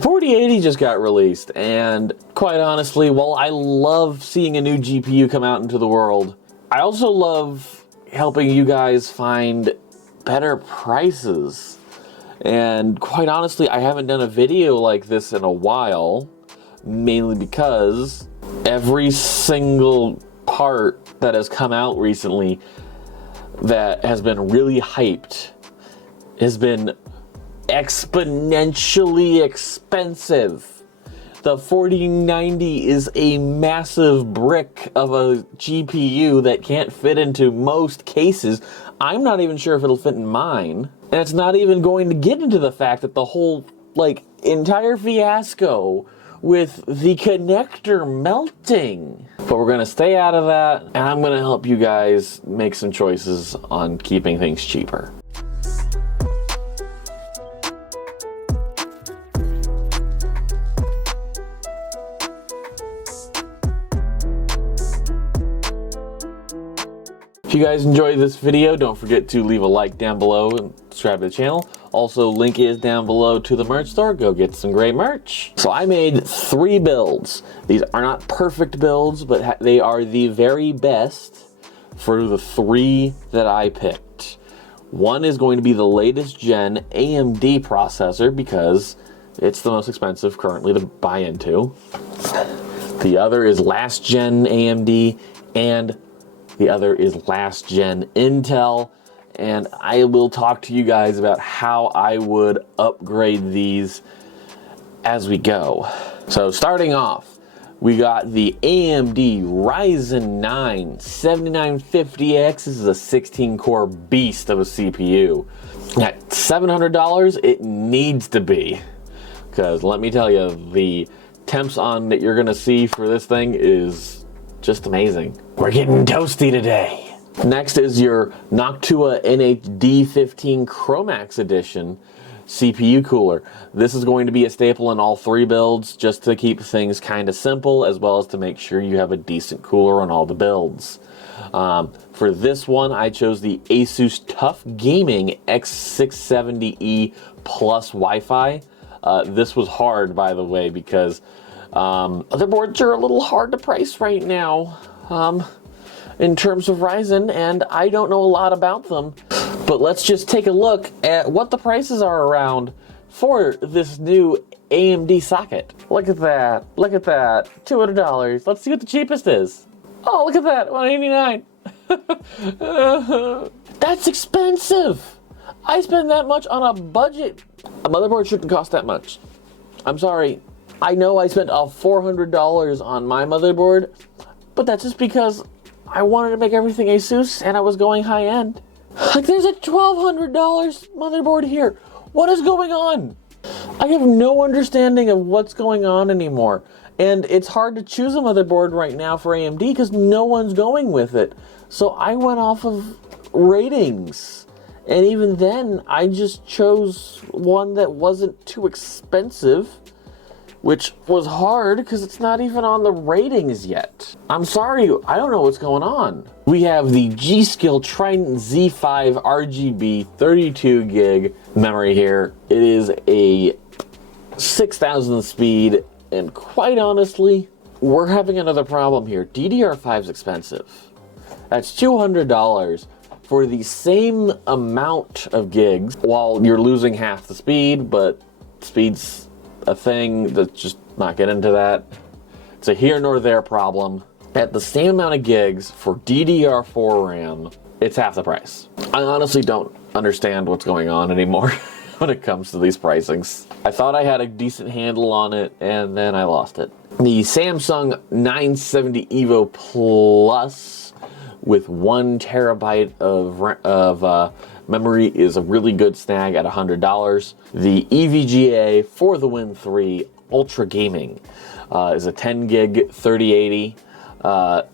The 4080 just got released, and quite honestly, while I love seeing a new GPU come out into the world, I also love helping you guys find better prices. And quite honestly, I haven't done a video like this in a while, mainly because every single part that has come out recently that has been really hyped has been exponentially expensive. The 4090 is a massive brick of a GPU that can't fit into most cases. I'm not even sure if it'll fit in mine. And it's not even going to get into the fact that the whole, entire fiasco with the connector melting. But we're gonna stay out of that, and I'm gonna help you guys make some choices on keeping things cheaper. If you guys enjoyed this video, don't forget to leave a like down below and subscribe to the channel. Also, link is down below to the merch store. Go get some great merch. So I made 3 builds. These are not perfect builds, but they are the very best for the 3 that I picked. One is going to be the latest gen AMD processor because it's the most expensive currently to buy into. The other is last gen AMD, and the other is last gen Intel, and I will talk to you guys about how I would upgrade these as we go. So starting off, we got the AMD Ryzen 9 7950X. This is a 16-core beast of a CPU. At $700, it needs to be, because let me tell you, the temps on that you're gonna see for this thing is just amazing. We're getting toasty today. Next is your Noctua NHD15 Chromax Edition CPU cooler. This is going to be a staple in all 3 builds just to keep things kind of simple, as well as to make sure you have a decent cooler on all the builds. For this one, I chose the Asus TUF Gaming X670E Plus Wi-Fi. This was hard, by the way, because other boards are a little hard to price right now in terms of Ryzen, and I don't know a lot about them. But let's just take a look at what the prices are around for this new AMD socket. Look at that. Look at that. $200. Let's see what the cheapest is. Oh, look at that. $189. That's expensive. I spend that much on a budget. A motherboard shouldn't cost that much. I'm sorry. I know I spent $400 on my motherboard, but that's just because I wanted to make everything Asus and I was going high end. There's a $1,200 motherboard here. What is going on? I have no understanding of what's going on anymore. And it's hard to choose a motherboard right now for AMD because no one's going with it. So I went off of ratings. And even then, I just chose one that wasn't too expensive, which was hard because it's not even on the ratings yet. I'm sorry, I don't know what's going on. We have the G.Skill Trident Z5 RGB 32 gig memory here. It is a 6,000 speed, and quite honestly, we're having another problem here. DDR5 is expensive. That's $200 for the same amount of gigs, while you're losing half the speed, but speed's a thing. Let's just not get into that. It's a here nor there problem. At the same amount of gigs for DDR4 RAM, it's half the price. I honestly don't understand what's going on anymore when it comes to these pricings. I thought I had a decent handle on it, and then I lost it. The Samsung 970 EVO Plus with 1 terabyte of memory is a really good snag at $100. The EVGA for the Win 3 Ultra Gaming is a 10 gig 3080. I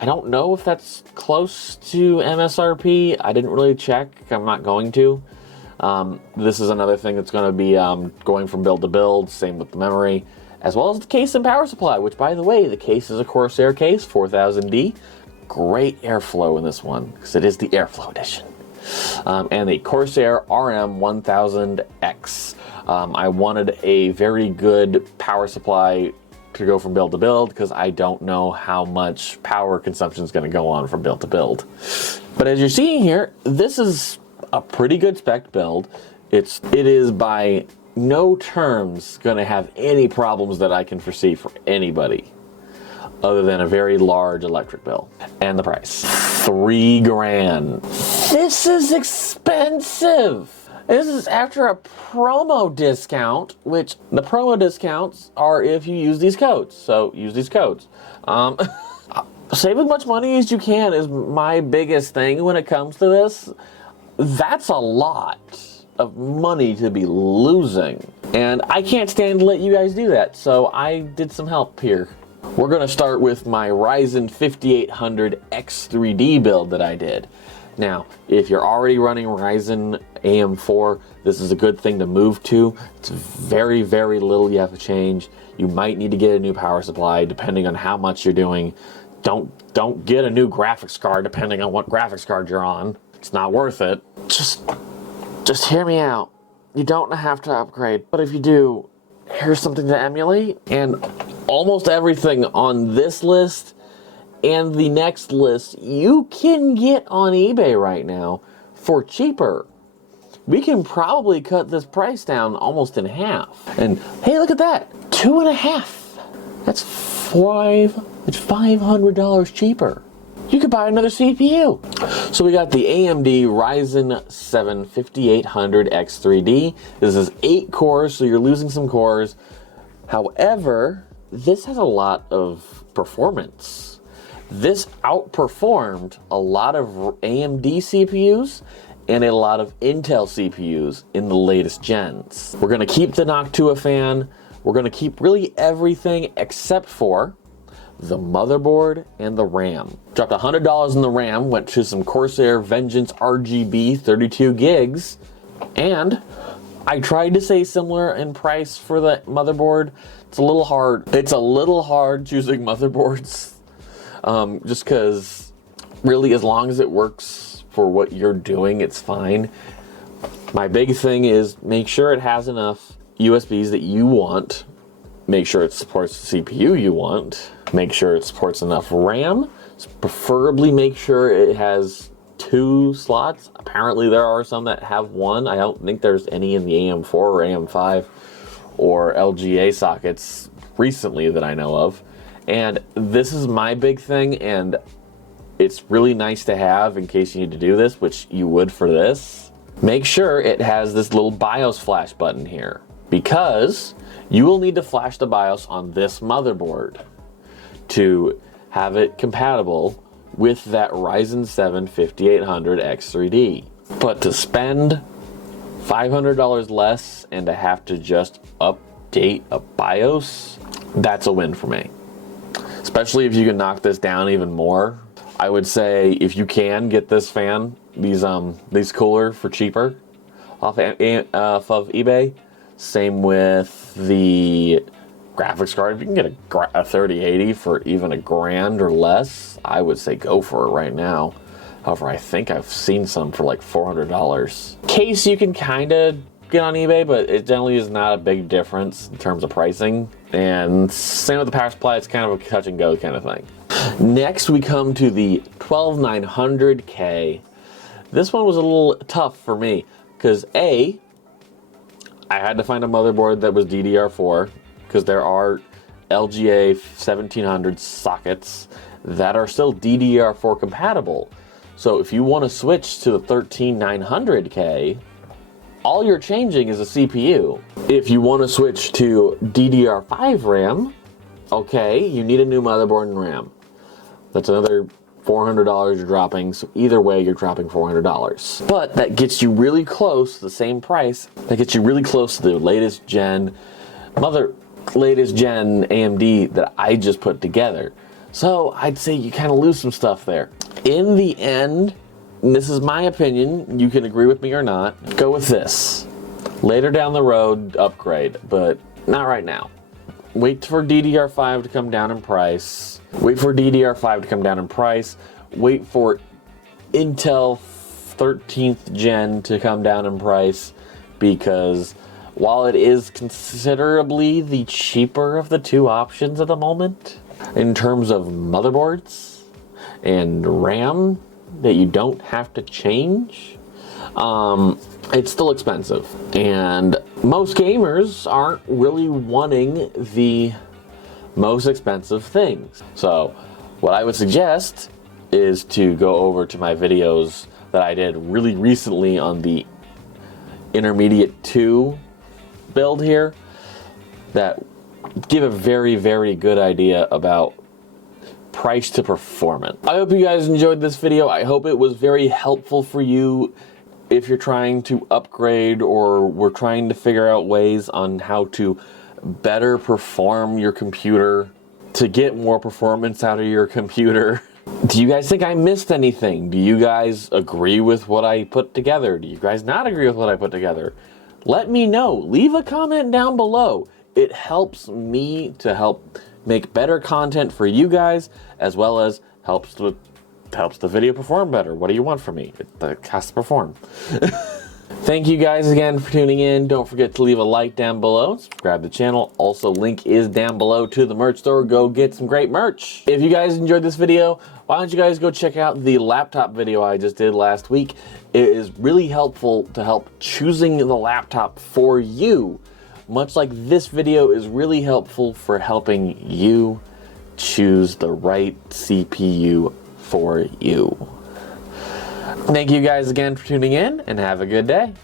don't know if that's close to MSRP. I didn't really check. I'm not going to. This is another thing that's going to be going from build to build. Same with the memory, as well as the case and power supply, which, by the way, the case is a Corsair case, 4000D. Great airflow in this one, because it is the Airflow edition. and the Corsair RM1000X. I wanted a very good power supply to go from build to build because I don't know how much power consumption is going to go on from build to build. But as you're seeing here, this is a pretty good spec build. It is by no terms going to have any problems that I can foresee for anybody other than a very large electric bill. And the price, $3 grand. This is expensive. This is after a promo discount, which the promo discounts are if you use these codes. So use these codes. Save as much money as you can is my biggest thing when it comes to this. That's a lot of money to be losing. And I can't stand to let you guys do that. So I did some help here. We're gonna start with my Ryzen 5800 X3D build that I did. Now, if you're already running Ryzen AM4, this is a good thing to move to. It's very, very little you have to change. You might need to get a new power supply depending on how much you're doing. Don't get a new graphics card depending on what graphics card you're on. It's not worth it. Just hear me out. You don't have to upgrade, but if you do, here's something to emulate. And almost everything on this list and the next list you can get on eBay right now for cheaper. We can probably cut this price down almost in half. And hey, look at that, 2.5. That's $500 cheaper. You could buy another CPU. So we got the AMD Ryzen 7 5800 X3D. This is 8 cores, so you're losing some cores. However, this has a lot of performance. This outperformed a lot of AMD CPUs and a lot of Intel CPUs in the latest gens. We're gonna keep the Noctua fan. We're gonna keep really everything except for the motherboard and the RAM. Dropped $100 in the RAM, went to some Corsair Vengeance RGB 32 gigs, and I tried to say similar in price for the motherboard. It's a little hard. It's a little hard choosing motherboards. Just because really as long as it works for what you're doing, it's fine. My big thing is make sure it has enough USBs that you want, make sure it supports the CPU you want, make sure it supports enough RAM, preferably make sure it has 2 slots. Apparently there are some that have 1. I don't think there's any in the AM4 or AM5 or LGA sockets recently that I know of. And this is my big thing, and it's really nice to have in case you need to do this, which you would for this. Make sure it has this little BIOS flash button here, because you will need to flash the BIOS on this motherboard to have it compatible with that Ryzen 7 5800 X3D. But to spend $500 less and to have to just update a BIOS, that's a win for me. Especially if you can knock this down even more. I would say if you can get this fan, these cooler for cheaper off of eBay. Same with the graphics card. If you can get a 3080 for even $1 grand or less, I would say go for it right now. However, I think I've seen some for like $400. Case you can kind of get on eBay, but it generally is not a big difference in terms of pricing. And same with the power supply, it's kind of a touch and go kind of thing. Next, we come to the 12900K. This one was a little tough for me because I had to find a motherboard that was DDR4 because there are LGA 1700 sockets that are still DDR4 compatible. So if you want to switch to the 13900K, all you're changing is a CPU. If you want to switch to DDR5 RAM, okay, you need a new motherboard and RAM. That's another $400 you're dropping, so either way you're dropping $400. But that gets you really close to the same price. That gets you really close to the latest gen AMD that I just put together. So I'd say you kind of lose some stuff there. In the end, and this is my opinion, you can agree with me or not, go with this. Later down the road, upgrade, but not right now. Wait for DDR5 to come down in price. Wait for DDR5 to come down in price. Wait for Intel 13th gen to come down in price, because while it is considerably the cheaper of the two options at the moment, in terms of motherboards and RAM that you don't have to change, it's still expensive. And most gamers aren't really wanting the most expensive things. So what I would suggest is to go over to my videos that I did really recently on the Intermediate 2 build here that give a very, very good idea about price to performance. I hope you guys enjoyed this video. I hope it was very helpful for you if you're trying to upgrade or we're trying to figure out ways on how to better perform your computer, to get more performance out of your computer. Do you guys think I missed anything? Do you guys agree with what I put together? Do you guys not agree with what I put together? Let me know. Leave a comment down below. It helps me to help make better content for you guys, as well as helps the video perform better. What do you want from me? It has to perform. Thank you guys again for tuning in. Don't forget to leave a like down below, subscribe to the channel. Also, link is down below to the merch store. Go get some great merch. If you guys enjoyed this video, why don't you guys go check out the laptop video I just did last week. It is really helpful to help choosing the laptop for you, much like this video is really helpful for helping you choose the right CPU for you. Thank you guys again for tuning in, and have a good day.